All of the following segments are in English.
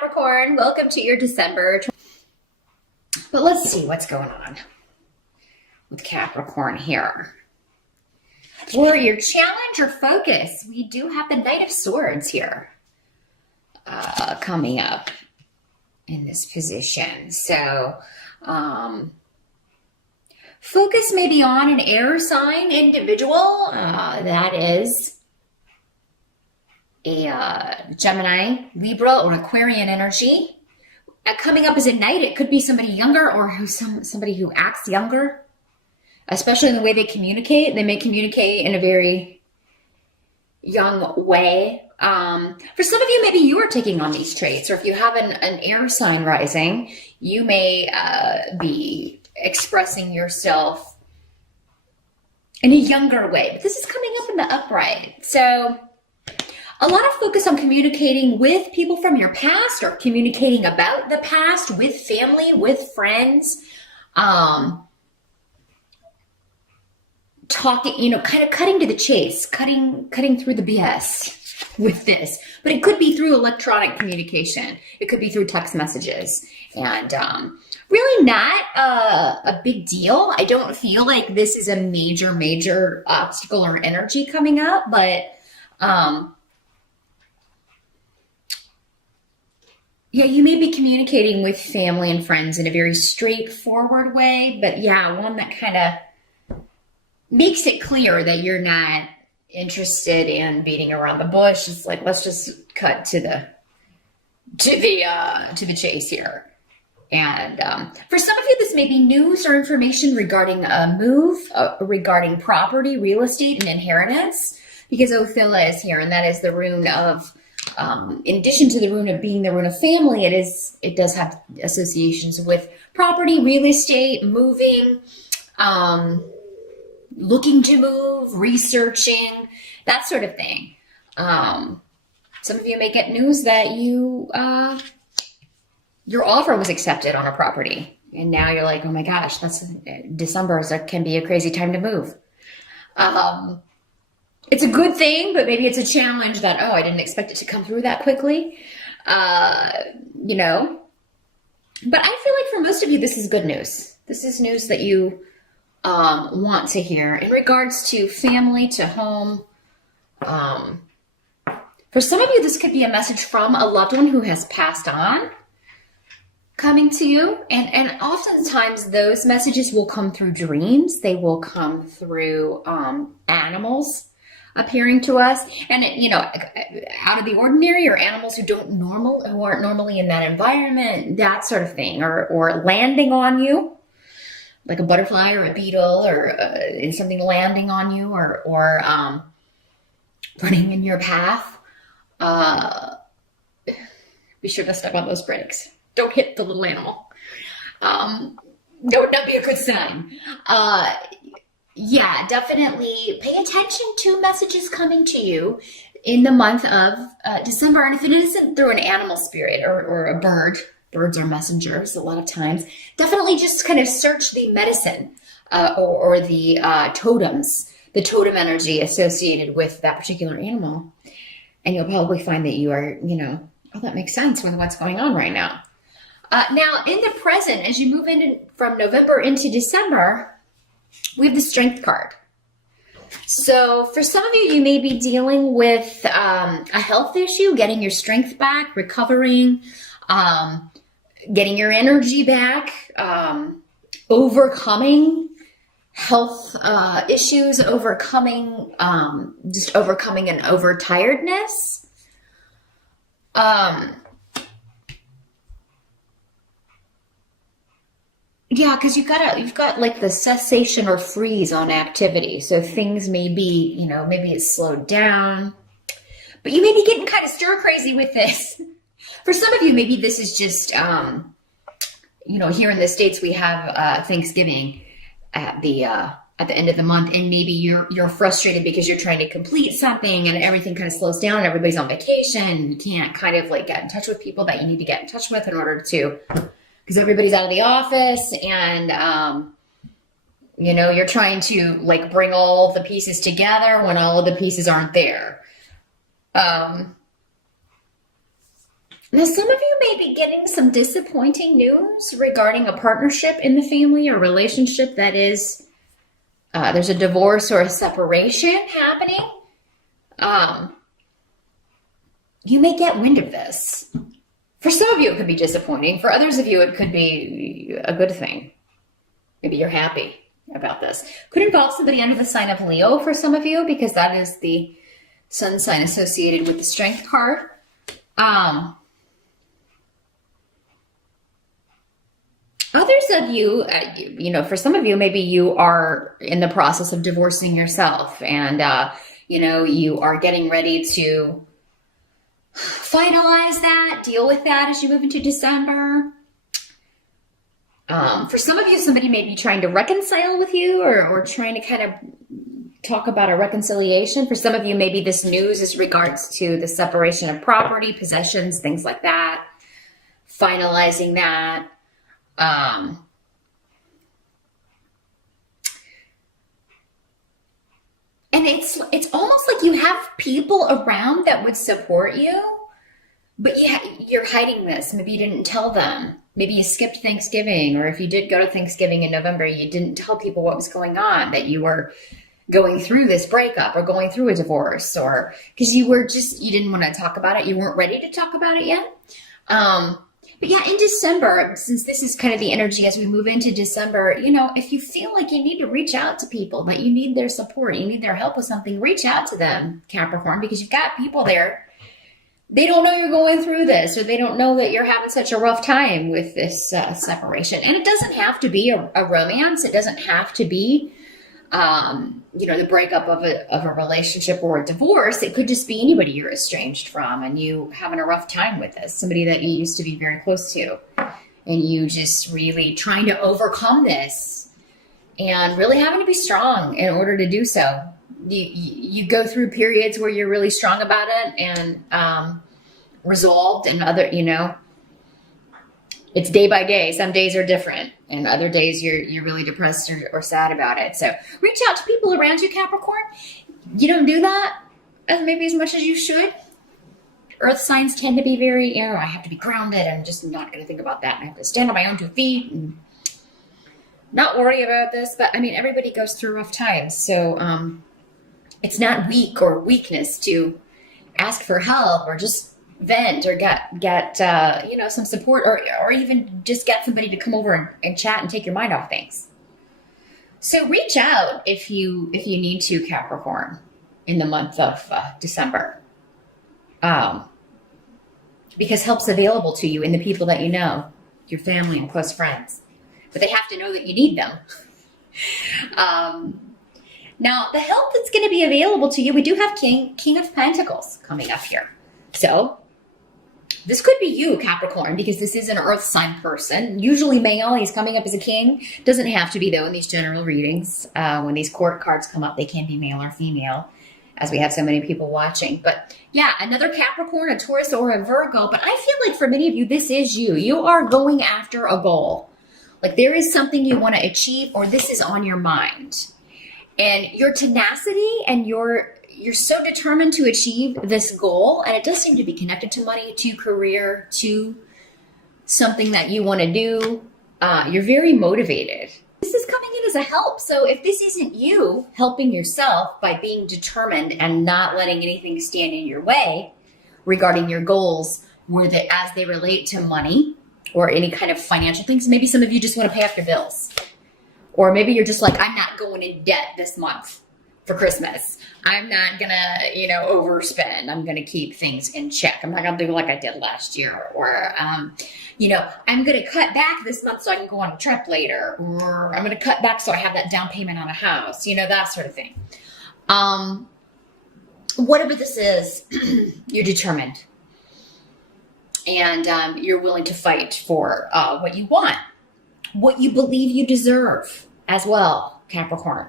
Capricorn. Welcome to your December. But let's see what's going on with Capricorn here. For your challenge or focus, we do have the Knight of Swords here coming up in this position. So focus may be on an air sign individual. That is a Gemini, Libra, or Aquarian energy. Coming up as a knight, it could be somebody younger or somebody who acts younger, especially in the way they communicate. They may communicate in a very young way. For some of you, maybe you are taking on these traits, or if you have an air sign rising, you may be expressing yourself in a younger way. But this is coming up in the upright. So a lot of focus on communicating with people from your past or communicating about the past with family, with friends, talking, kind of cutting to the chase, cutting through the BS with this. But it could be through electronic communication. It could be through text messages, and really not a big deal. I don't feel like this is a major obstacle or energy coming up, but yeah, you may be communicating with family and friends in a very straightforward way, but yeah, one that kind of makes it clear that you're not interested in beating around the bush. It's like, let's just cut to the chase here. And for some of you, this may be news or information regarding a move, regarding property, real estate, and inheritance, because Ophila is here, and that is the rune of, in addition to the rune of being the rune of family, it does have associations with property, real estate, moving, looking to move, researching, that sort of thing. Some of you may get news that your offer was accepted on a property, and now you're like, oh my gosh, December can be a crazy time to move. It's a good thing, but maybe it's a challenge that, I didn't expect it to come through that quickly, But I feel like for most of you, this is good news. This is news that you want to hear in regards to family, to home. For some of you, this could be a message from a loved one who has passed on coming to you. And oftentimes those messages will come through dreams. They will come through animals appearing to us, and out of the ordinary, or animals who aren't normally in that environment, that sort of thing, or landing on you, like a butterfly or a beetle, or in something landing on you, or running in your path. Be sure to step on those brakes. Don't hit the little animal. That would not be a good sign. Yeah, definitely pay attention to messages coming to you in the month of December. And if it isn't through an animal spirit or a bird, birds are messengers a lot of times, definitely just kind of search the medicine or the totems, the totem energy associated with that particular animal. And you'll probably find that you are, that makes sense with what's going on right now. Now, in the present, as you move from November into December, we have the Strength card. So for some of you, you may be dealing with a health issue, getting your strength back, recovering, getting your energy back, overcoming health issues, overcoming an overtiredness. Yeah, because you've got like the cessation or freeze on activity. So things may be, maybe it's slowed down, but you may be getting kind of stir crazy with this. For some of you, maybe this is just, here in the States, we have Thanksgiving at the end of the month, and maybe you're frustrated because you're trying to complete something and everything kind of slows down and everybody's on vacation. You can't kind of like get in touch with people that you need to get in touch with in order to, because everybody's out of the office, and you're trying to like bring all the pieces together when all of the pieces aren't there. Now, some of you may be getting some disappointing news regarding a partnership in the family or relationship that is, there's a divorce or a separation happening. You may get wind of this. For some of you, it could be disappointing. For others of you, it could be a good thing. Maybe you're happy about this. Could involve somebody under the sign of Leo for some of you, because that is the sun sign associated with the Strength card. Others of you, for some of you, maybe you are in the process of divorcing yourself, and, you are getting ready to finalize that, deal with that as you move into December. For some of you, somebody may be trying to reconcile with you or trying to kind of talk about a reconciliation. For some of you, maybe this news is regards to the separation of property, possessions, things like that, finalizing that. And it's almost like you have people around that would support you, but you're hiding this. Maybe you didn't tell them. Maybe you skipped Thanksgiving, or if you did go to Thanksgiving in November, you didn't tell people what was going on, that you were going through this breakup or going through a divorce, or because you didn't want to talk about it. You weren't ready to talk about it yet. But yeah, in December, since this is kind of the energy as we move into December, if you feel like you need to reach out to people, that you need their support, you need their help with something, reach out to them, Capricorn, because you've got people there. They don't know you're going through this, or they don't know that you're having such a rough time with this separation. And it doesn't have to be a romance. It doesn't have to be, the breakup of a relationship or a divorce. It could just be anybody you're estranged from and you having a rough time with this, somebody that you used to be very close to, and you just really trying to overcome this and really having to be strong in order to do so. You go through periods where you're really strong about it and resolved, and other, it's day by day. Some days are different, and other days you're really depressed or sad about it. So reach out to people around you, Capricorn. You don't do that maybe as much as you should. Earth signs tend to be very, I have to be grounded. I'm just not going to think about that. I have to stand on my own 2 feet and not worry about this. But everybody goes through rough times. So it's not weak or weakness to ask for help or just vent or get some support, or even just get somebody to come over and chat and take your mind off things. So reach out if you need to, Capricorn, in the month of December, because help's available to you in the people that you know, your family and close friends, but they have to know that you need them. Now, the help that's going to be available to you, we do have King of Pentacles coming up here. So this could be you, Capricorn, because this is an earth sign person. Usually male, he's coming up as a king. Doesn't have to be, though, in these general readings. When these court cards come up, they can be male or female, as we have so many people watching. But yeah, another Capricorn, a Taurus, or a Virgo. But I feel like for many of you, this is you. You are going after a goal. Like there is something you want to achieve, or this is on your mind. And your tenacity and you're so determined to achieve this goal, and it does seem to be connected to money, to career, to something that you want to do. You're very motivated. This is coming in as a help. So if this isn't you helping yourself by being determined and not letting anything stand in your way regarding your goals, as they relate to money or any kind of financial things, maybe some of you just want to pay off your bills. Or maybe you're just like, I'm not going in debt this month for Christmas. I'm not going to, overspend. I'm going to keep things in check. I'm not going to do like I did last year. Or, I'm going to cut back this month so I can go on a trip later. Or I'm going to cut back so I have that down payment on a house, that sort of thing. Whatever this is, you're determined. And you're willing to fight for what you want, what you believe you deserve as well, Capricorn.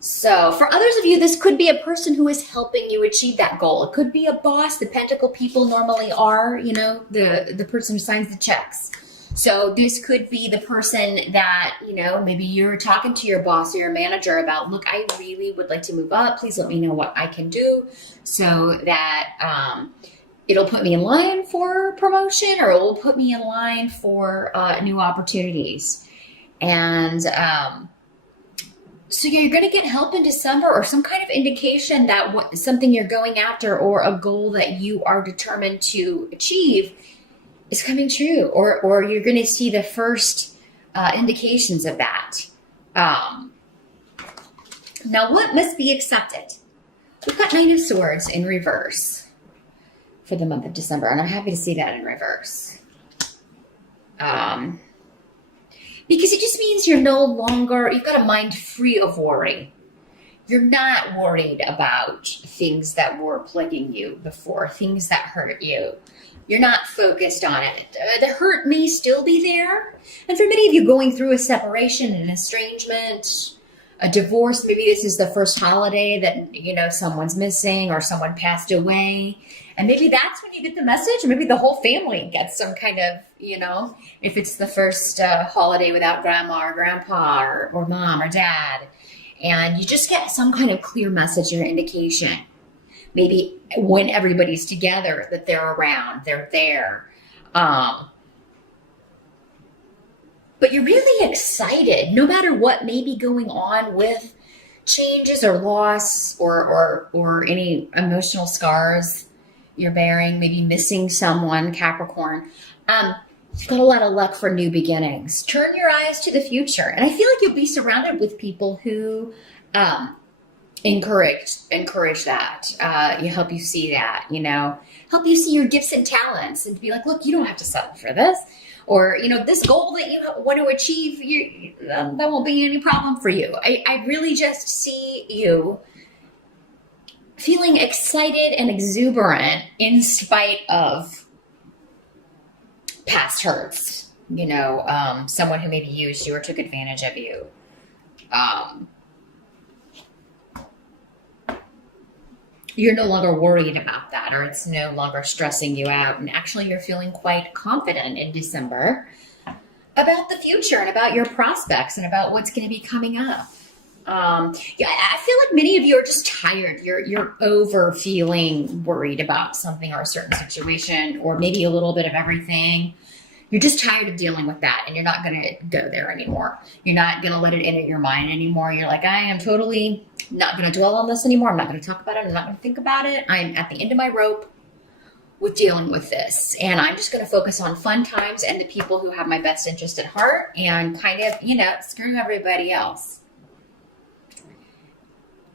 So for others of you, this could be a person who is helping you achieve that goal. It could be a boss. The Pentacle people normally are, the person who signs the checks. So this could be the person that, maybe you're talking to your boss or your manager about, look, I really would like to move up. Please let me know what I can do so that It'll put me in line for promotion, or it will put me in line for new opportunities. And so you're going to get help in December, or some kind of indication that something you're going after or a goal that you are determined to achieve is coming true, or you're going to see the first indications of that. Now, what must be accepted? We've got Nine of Swords in reverse for the month of December, and I'm happy to see that in reverse. Because it just means you've got a mind free of worry. You're not worried about things that were plaguing you before, things that hurt you. You're not focused on it. The hurt may still be there. And for many of you going through a separation, an estrangement, a divorce, maybe this is the first holiday that, someone's missing or someone passed away. And maybe that's when you get the message. Maybe the whole family gets some kind of, if it's the first holiday without grandma or grandpa or mom or dad. And you just get some kind of clear message or indication. Maybe when everybody's together, that they're around, they're there. But you're really excited, no matter what may be going on with changes or loss or any emotional scars you're bearing, maybe missing someone, Capricorn. You've got a lot of luck for new beginnings. Turn your eyes to the future. And I feel like you'll be surrounded with people who encourage that. You help you see that, help you see your gifts and talents and be like, look, you don't have to settle for this. Or, this goal that you want to achieve, that won't be any problem for you. I really just see you feeling excited and exuberant in spite of past hurts. Someone who maybe used you or took advantage of you. You're no longer worried about that, or it's no longer stressing you out. And actually, you're feeling quite confident in December about the future and about your prospects and about what's going to be coming up. I feel like many of you are just tired. You're over feeling worried about something or a certain situation, or maybe a little bit of everything. You're just tired of dealing with that, and you're not going to go there anymore. You're not going to let it enter your mind anymore. You're like, I am totally not going to dwell on this anymore. I'm not going to talk about it. I'm not going to think about it. I'm at the end of my rope with dealing with this. And I'm just going to focus on fun times and the people who have my best interest at heart, and kind of, screw everybody else.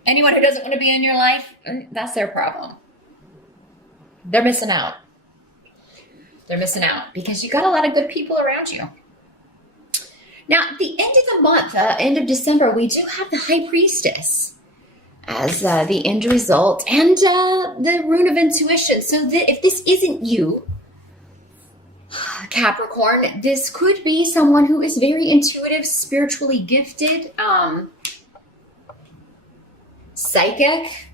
Anyone who doesn't want to be in your life, that's their problem. They're missing out. They're missing out because you got a lot of good people around you. Now, at the end of the month, end of December, we do have the High Priestess as the end result, and the Rune of Intuition. So if this isn't you, Capricorn, this could be someone who is very intuitive, spiritually gifted, psychic,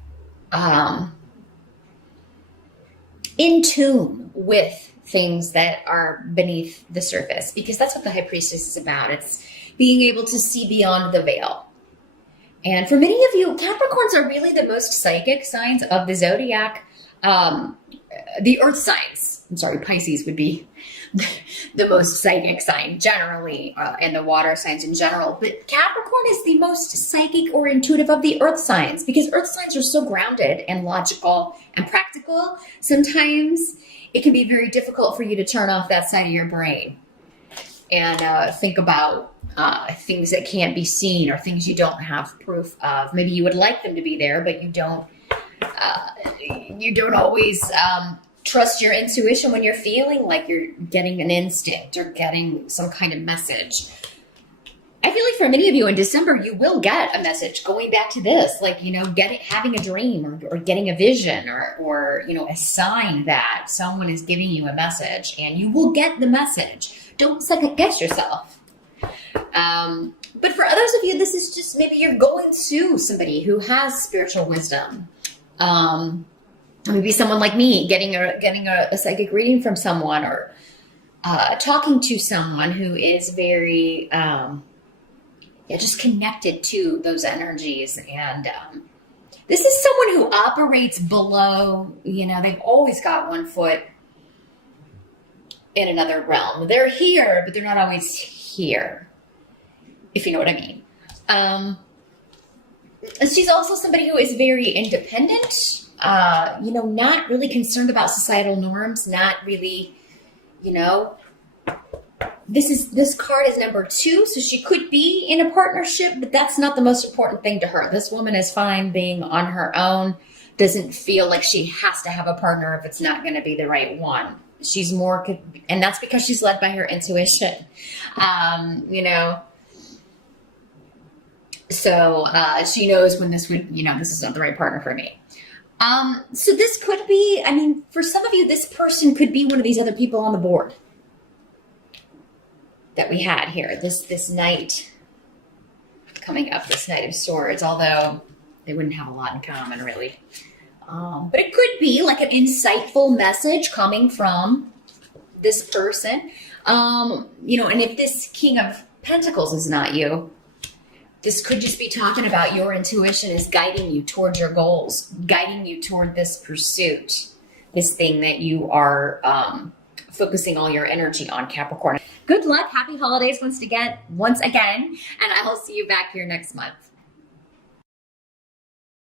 in tune with things that are beneath the surface, because that's what the High Priestess is about. It's being able to see beyond the veil. And for many of you, Capricorns are really the most psychic signs of the zodiac. The earth signs, Pisces would be the most psychic sign generally, and the water signs in general. But Capricorn is the most psychic or intuitive of the earth signs, because earth signs are so grounded and logical and practical. Sometimes it can be very difficult for you to turn off that side of your brain and think about things that can't be seen, or things you don't have proof of. Maybe you would like them to be there, but you don't always trust your intuition when you're feeling like you're getting an instinct or getting some kind of message. I feel like for many of you in December, you will get a message going back to this, like, having a dream or getting a vision or a sign that someone is giving you a message, and you will get the message. Don't second guess yourself. But for others of you, this is just maybe you're going to somebody who has spiritual wisdom. Maybe someone like me getting a psychic reading from someone, or talking to someone who is very just connected to those energies and This is someone who operates below, they've always got one foot in another realm. They're here, but they're not always here, if you know what I mean. She's also somebody who is very independent, not really concerned about societal norms, not really, this card is number 2, so she could be in a partnership, but that's not the most important thing to her. This woman is fine being on her own, doesn't feel like she has to have a partner if it's not going to be the right one. She's more, and that's because she's led by her intuition, So she knows when this would, this is not the right partner for me. So this could be, for some of you, this person could be one of these other people on the board that we had here. This Knight coming up, this Knight of Swords, although they wouldn't have a lot in common, really. But it could be like an insightful message coming from this person. And if this King of Pentacles is not you, this could just be talking about your intuition is guiding you toward your goals, guiding you toward this pursuit, this thing that you are focusing all your energy on, Capricorn. Good luck. Happy holidays once again, and I will see you back here next month.